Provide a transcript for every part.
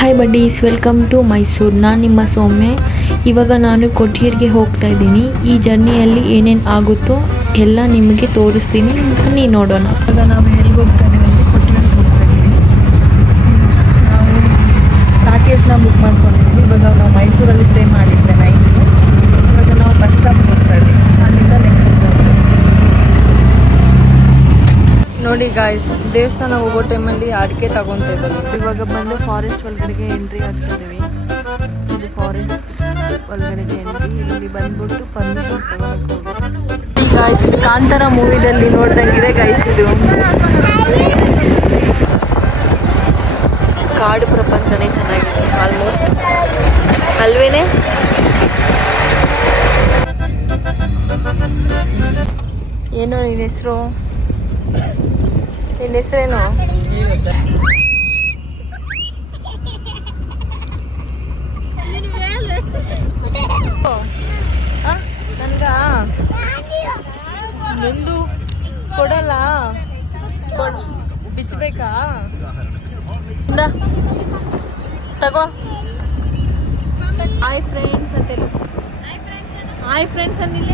Hi buddies, welcome to Mysuru. ನಾನು ನಿಮ್ಮ ಸೌಮ್ಯ. ಇವಾಗ ನಾನು ಕೊಟ್ಟಿಗೆಗೆ ಹೋಗ್ತಾ ಇದ್ದೀನಿ. ಈ ಜರ್ನಿಯಲ್ಲಿ ಏನೇನು ಆಗುತ್ತೋ ಎಲ್ಲ ನಿಮಗೆ ತೋರಿಸ್ತೀನಿ, ಬನ್ನಿ ನೋಡೋಣ. ಇವಾಗ ನಾವು ಎಲ್ಲಿಗೆ ಹೋಗ್ತಾ ಇದ್ದೀವಿ ಅಂದರೆ ಕೊಟ್ಟಿಗೆಗೆ ಹೋಗ್ತಾ ಇದ್ದೀವಿ. ನಾವು ಪ್ಯಾಕೇಜ್ನ ಬುಕ್ ಮಾಡ್ಕೊಂಡಿದ್ದೀವಿ. ಇವಾಗ ನಾವು ಮೈಸೂರಲ್ಲಿ ಸ್ಟೇ ಮಾಡಿದ್ದೆ ನೈಟು. ಇವಾಗ ನಾವು ಬಸ್ ಸ್ಟಾಪ್ಗೆ ಹೋಗ್ತಾ ಇದ್ದೀವಿ. ಅಲ್ಲಿಂದ ನೆಕ್ಸ್ಟ್ ನೋಡಿ ಗಾಯ್ಸ್, ದೇವಸ್ಥಾನ ಹೋಗೋ ಟೈಮಲ್ಲಿ ಅಡಿಕೆ ತಗೊತಾ ಇದ್ದೀವಿ. ಇವಾಗ ಬಂದು ಫಾರೆಸ್ಟ್ ಒಳಗಡೆಗೆ ಎಂಟ್ರಿ ಆಗ್ತಾ ಇದೀವಿ. ಇದು ಫಾರೆಸ್ಟ್ ಒಳಗಡೆಗೆ ಎಂಟ್ರಿ. ಇಲ್ಲಿ ಬಂದ್ಬಿಟ್ಟು ಪರ್ಮಿಷನ್ ತಗೊಳಕ್ಕೆ ಹೋಗಿ. ಗಾಯ್ಸ್, ಇದು ಕಾಂತಾರ ಮೂವಿದಲ್ಲಿ ನೋಡ್ದಂಗಿದೆ ಗಾಯ್ಸ್. ಇದು ಕಾಡು ಪ್ರಪಂಚನೇ ಚೆನ್ನಾಗಿದೆ ಆಲ್ಮೋಸ್ಟ್, ಅಲ್ವೇನೆ? ಏನೋ ನಿನ್ನ ಹೆಸರು? ನಿನ್ನ ಹೆಸರೇನು? ನನ್ಗ ಒಂದು ಕೊಡಲ್ಲ, ಬಿಚ್ಚಬೇಕಾ? ತಗೋ. ಹಾಯ್ ಫ್ರೆಂಡ್ಸ್ ಅಂತೇಳಿ. ಹಾಯ್ ಫ್ರೆಂಡ್ಸ್ ಅಂದಿಲ್ಲ.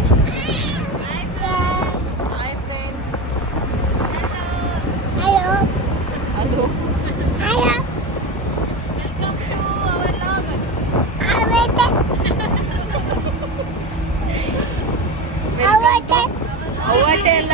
Hi friends. ಅದು ಅವತ್ತೆ ಅಲ್ಲ,